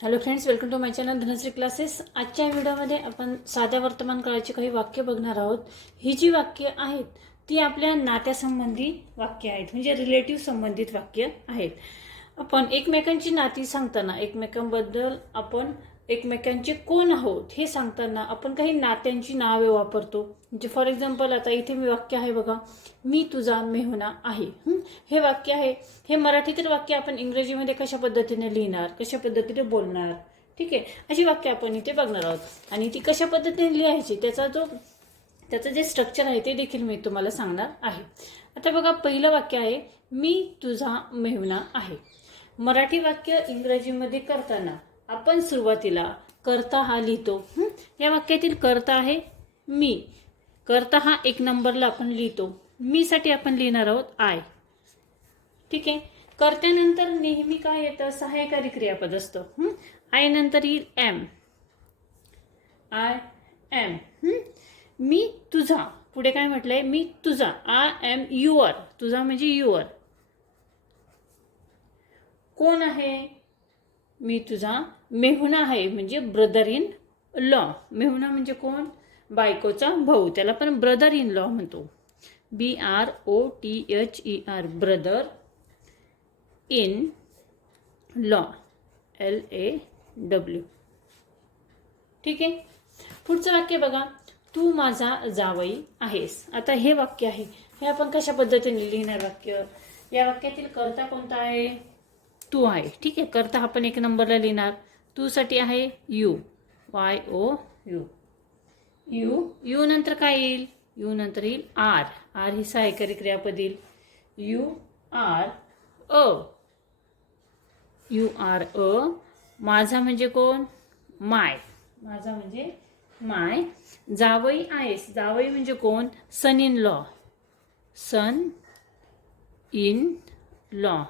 Hello friends, welcome to my channel Dhanashree classes. आजच्या व्हिडिओमध्ये आपण साध्या वर्तमान काळाची काही वाक्य बघणार आहोत. ही जी वाक्य आहेत ती आपल्या नात्यासंबंधी वाक्य आहेत, म्हणजे रिलेटिव्ह संबंधित वाक्य आहेत. आपण एकमेकांची नाती सांगताना, एकमेकांबद्दल आपण एकमेकांचे कोण आहोत हे सांगताना आपण काही नात्यांची नावे वापरतो. म्हणजे फॉर एक्झाम्पल आता इथे मी वाक्य आहे बघा, मी तुझा मेहुणा आहे. हे वाक्य आहे. हे मराठीतील वाक्य आपण इंग्रजीमध्ये कशा पद्धतीने लिहिणार, कशा पद्धतीने बोलणार, ठीक आहे, अशी वाक्य आपण इथे बघणार आहोत. आणि ती कशा पद्धतीने लिहायची त्याचं जे स्ट्रक्चर आहे ते देखील मी तुम्हाला सांगणार आहे. आता बघा, पहिलं वाक्य आहे मी तुझा मेहुणा आहे. मराठी वाक्य इंग्रजीमध्ये करताना आपण सुरुवातीला कर्ता हा लिहितो. या वाक्यातील कर्ता आहे मी. कर्ता हा एक नंबरला आपण लिहितो. मी साठी आपण लिहिणार आहोत आय. ठीक आहे. कर्त्यानंतर नेहमी काय येतं, सहाय्यकारी क्रियापद असतं. आय नंतर येईल एम. I am. मी तुझा, पुढे काय म्हटलंय, मी तुझा. I am your. तुझा म्हणजे युअर. कोण आहे, मी तुझा मेहुणा आहे, म्हणजे ब्रदर इन लॉ. मेहुणा म्हणजे कोण, बायकोचा भाऊ. त्याला पण ब्रदर इन लॉ म्हणतो. BROTHER, brother in law, LAW. ठीक आहे. पुढचं वाक्य बघा, तू माझा जावई आहेस. आता हे वाक्य आहे, हे आपण कशा पद्धतीने लिहिणार वाक्य. या वाक्यातील कर्ता कोणता आहे, तू आहे. ठीक आहे. कर्ता आपण एक नंबरला लिहिणार. तू साठी आहे यू, YOU. यू नंतर काय येईल, यू नंतर येईल आर. आर ही सहाय्यकारी क्रियापद येईल. You are a. माझा म्हणजे कोण, माय. माझा म्हणजे माय. जावई आहेस. जावई म्हणजे कोण, son in law. Son in law.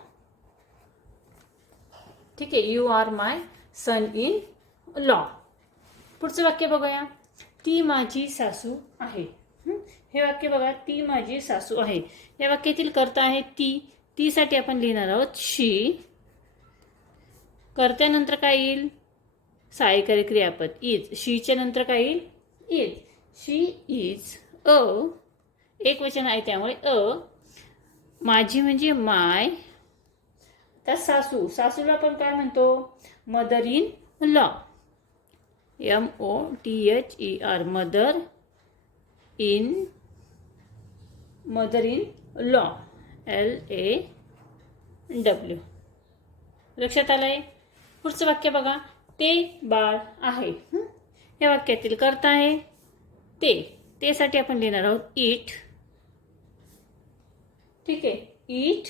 ठीक आहे. You are my son in law. पुढचं वाक्य बघूया, ती माझी सासू आहे. हे वाक्य बघा, ती माझी सासू आहे. या वाक्यातील कर्ता आहे ती. ती साठी आपण लिहिणार आहोत शी. कर्त्यानंतर काय येईल, सहाय्यकारी क्रियापद इज. शीच्या नंतर काय येईल, इज. She is a. एक वचन आहे त्यामुळे अ. माझी म्हणजे माय. त्या सासू, सासूला आपण काय म्हणतो, mother in law. MOTHER, mother in law, LAW. लक्षात आलंय. पुढचं वाक्य बघा, ते बाळ आहे. या वाक्यातील कर्ता आहे ते साठी आपण लिहिणार आहोत इट. ठीक आहे. इट.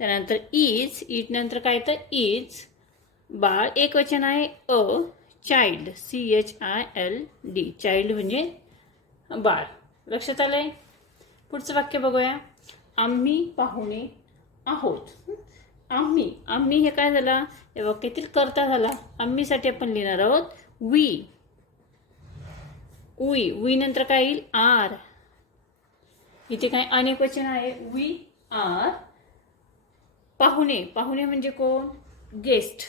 त्यानंतर इज. इट नंतर काय तर इज. बाळ एक वचन आहे अ. Child, CHILD. चाइल्ड म्हणजे बाळ. लक्षात आलंय. पुढचं वाक्य बघूया, आम्ही पाहुणे आहोत. आम्ही हे काय झाला, या वाक्यातील कर्ता झाला. आम्ही साठी आपण लिहिणार आहोत वी. वी नंतर काय येईल आर. इथे काय अनेक वचन आहे, वी आर. पाहुणे म्हणजे कोण, guest.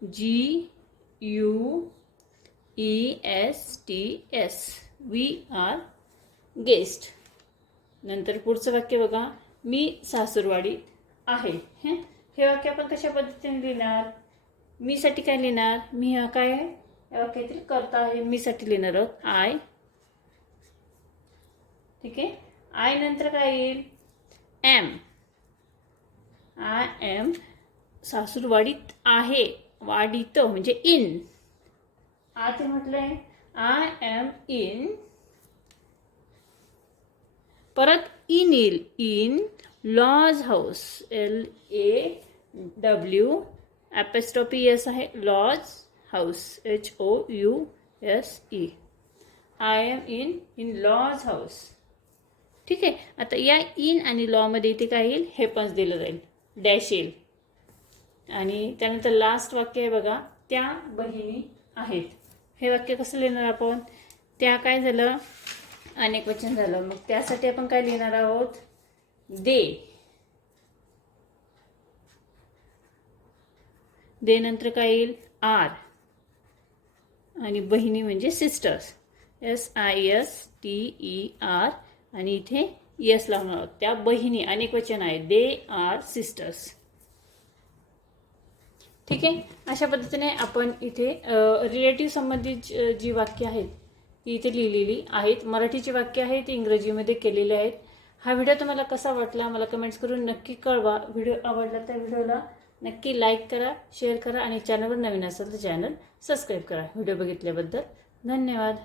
GUESTS. We are guest. नंतर पुढचं वाक्य बघा, मी सासूरवाडीत आहे. हे वाक्य आपण कशा पद्धतीने लिहिणार, मी साठी काय लिहिणार, मी हा काय आहे, या वाक्यातील कर्ता आहे. मी साठी लिहिणार आहोत आय. ठीक आहे. आय नंतर काय येईल एम. I am. सासूरवाडीत आहे, वाडीत म्हणजे इन. आते म्हटलंय आय एम इन. परत इन येईल, in law's house, LAW. Apostrophe S आहे, law's house, HOUSE. I am in law's house. ठीक आहे. आता या इन आणि लॉ मध्ये इथे काय येईल, हे पण दिलं जाईल, डॅश येईल. आणि त्यानंतर लास्ट वाक्य आहे बघा, त्या बहिणी आहेत. हे वाक्य कसं लिहिणार आपण, त्या काय झालं, अनेक वचन झालं. मग त्यासाठी आपण काय लिहिणार आहोत, दे. दे नंतर काय येईल आर आणि बहिणी म्हणजे सिस्टर्स SISTER आणि इथे यस लावणार आहोत. त्या बहिणी अनेक वचन आहे दे आर सिस्टर्स. ठीक आहे. अशा पद्धतीने आपण इथे रिलेटिव्ह संबंधित जी वाक्य आहेत ती इथे लिहिलेली आहेत. मराठीची वाक्य आहेत ती इंग्रजीमध्ये केलेली आहेत. हा व्हिडिओ तुम्हाला कसा वाटला मला कमेंट्स करून नक्की कळवा. व्हिडिओ आवडला तर व्हिडिओला नक्की लाईक करा, शेअर करा आणि चॅनलवर नवीन असेल तर चॅनल सबस्क्राईब करा. व्हिडिओ बघितल्याबद्दल धन्यवाद.